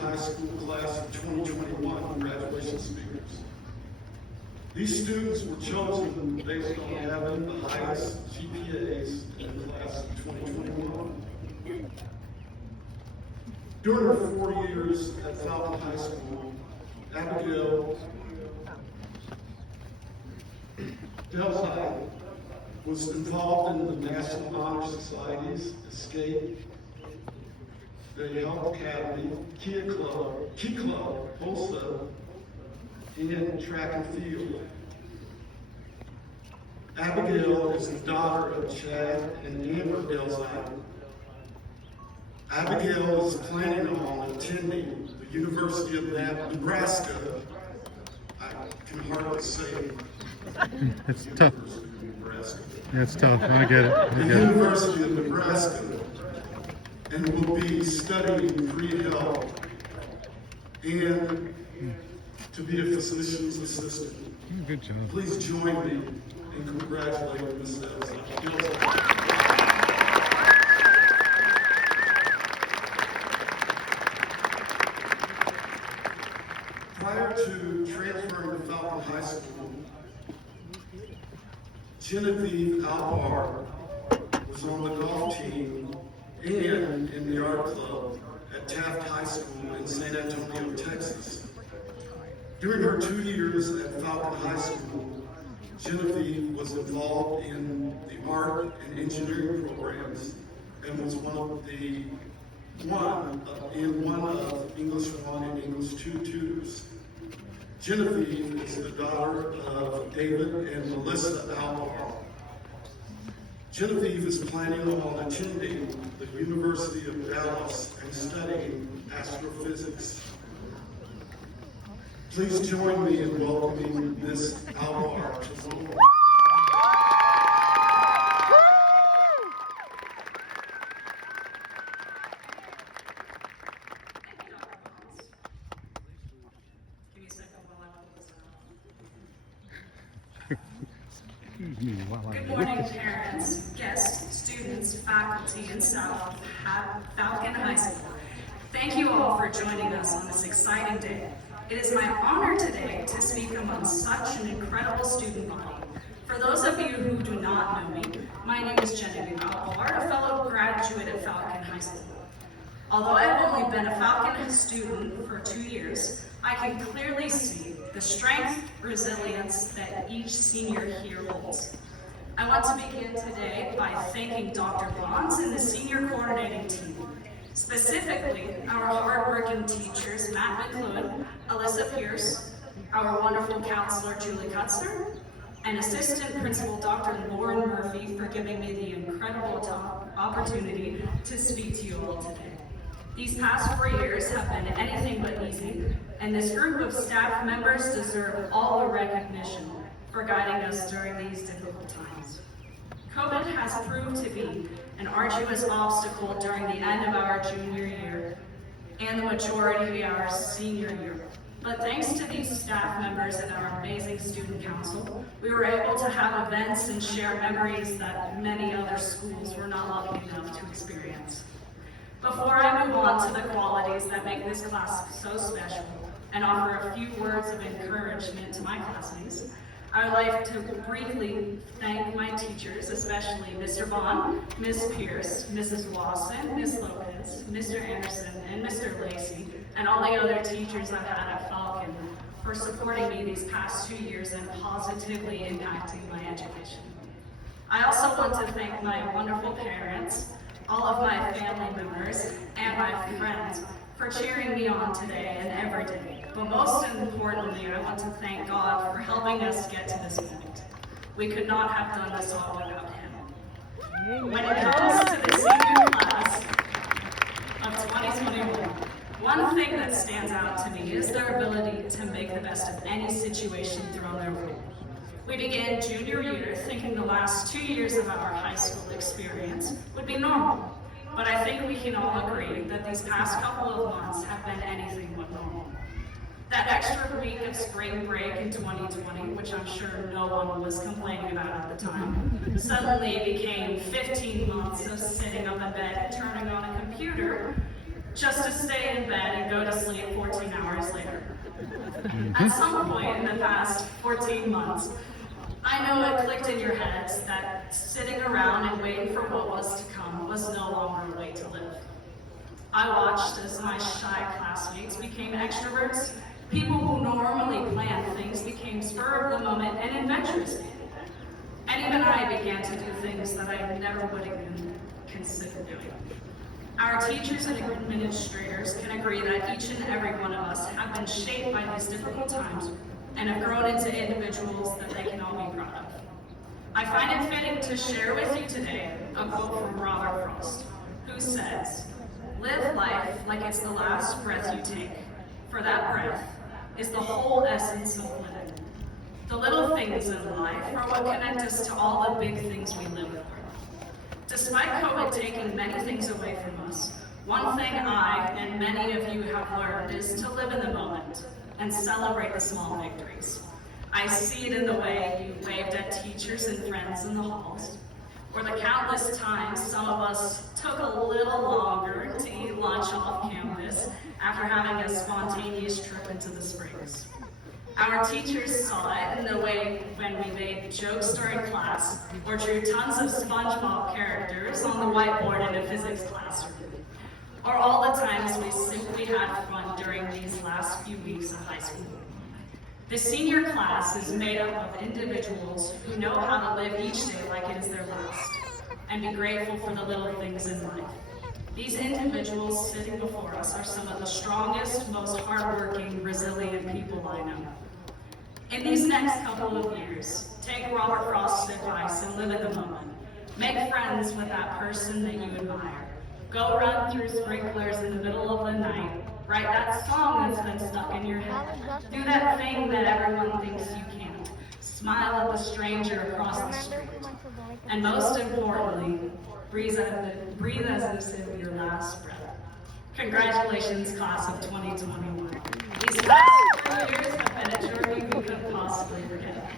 High School class of 2021 graduation speakers. These students were chosen based on having the highest GPAs in the class of 2021. During her 4 years at Falcon High School, Abigail Delzai was involved in the National Honor Society's Escape, the Health Academy, Key Club, Tulsa, and track and field. Abigail is the daughter of Chad and Amber Delzai. Abigail is planning on attending the University of Nebraska. I can hardly say It's tough. Nebraska. It's tough. I get it. The University of Nebraska, and will be studying pre-health and to be a physician's assistant. Good job. Please join me in congratulating Ms. Delzai. Prior to transferring to Falcon High School, Genevieve Albar was on the golf team and in the art club at Taft High School in San Antonio, Texas. During her 2 years at Falcon High School, Genevieve was involved in the art and engineering programs and was one of English 1 and English 2 tutors. Genevieve is the daughter of David and Melissa Albar. Genevieve is planning on attending the University of Dallas and studying astrophysics. Please join me in welcoming Ms. Albar to the Lord. Good morning, parents, guests, students, faculty, and staff at Falcon High School. Thank you all for joining us on this exciting day. It is my honor today to speak among such an incredible student body. For those of you who do not know me, my name is Genevieve, a fellow graduate at Falcon High School. Although I've only been a Falcon student for 2 years, I can clearly see the strength, resilience that each senior here holds. I want to begin today by thanking Dr. Bonds and the senior coordinating team, specifically our hardworking teachers, Matt McLuhan, Alyssa Pierce, our wonderful counselor, Julie Kutzler, and Assistant Principal Dr. Lauren Murphy for giving me the incredible opportunity to speak to you all today. These past 4 years have been anything but easy, and this group of staff members deserve all the recognition for guiding us during these difficult times. COVID has proved to be an arduous obstacle during the end of our junior year and the majority of our senior year. But thanks to these staff members and our amazing student council, we were able to have events and share memories that many other schools were not lucky enough to experience. Before I move on to the qualities that make this class so special and offer a few words of encouragement to my classmates, I would like to briefly thank my teachers, especially Mr. Vaughn, Ms. Pierce, Mrs. Lawson, Ms. Lopez, Mr. Anderson, and Mr. Lacey, and all the other teachers I've had at Falcon for supporting me these past 2 years and positively impacting my education. I also want to thank my wonderful parents, all of my family members, and my friends for cheering me on today and every day. But most importantly, I want to thank God for helping us get to this point. We could not have done this all without Him. When it comes to the senior class of 2021, one thing that stands out to me is their ability to make the best of any situation thrown their way. We began junior year thinking the last 2 years of our high school experience would be normal, but I think we can all agree that these past couple of months have been anything but normal. That extra week of spring break in 2020, which I'm sure no one was complaining about at the time, suddenly became 15 months of sitting up in bed and turning on a computer just to stay in bed and go to sleep 14 hours later. At some point in the past 14 months, I know it clicked in your heads that sitting around and waiting for what was to come was no longer a way to live. I watched as my shy classmates became extroverts. People who normally plan things became spur of the moment and adventurous. And even I began to do things that I never would have even considered doing. Our teachers and administrators can agree that each and every one of us have been shaped by these difficult times and have grown into individuals that they can all be proud of. I find it fitting to share with you today a quote from Robert Frost, who says, "Live life like it's the last breath you take, for that breath is the whole essence of living." The little things in life are what connect us to all the big things we live for. Despite COVID taking many things away from us, one thing I and many of you have learned is to live in the moment and celebrate the small victories. I see it in the way you waved at teachers and friends in the halls, or the countless times some of us took a little longer to eat lunch off campus after having a spontaneous trip into the springs. Our teachers saw it in the way when we made jokes during class or drew tons of SpongeBob characters on the whiteboard in a physics classroom. Or all the times we simply had fun during these last few weeks of high school. The senior class is made up of individuals who know how to live each day like it is their last, and be grateful for the little things in life. These individuals sitting before us are some of the strongest, most hardworking, resilient people I know. In these next couple of years, take Robert Frost's advice and live in the moment. Make friends with that person that you admire. Go run through sprinklers in the middle of the night. Write that song that's been stuck in your head. Do that thing that everyone thinks you can't. Smile at the stranger across the street. And most importantly, breathe as if your last breath. Congratulations, class of 2021. These past 4 years have been a journey we couldn't possibly forget.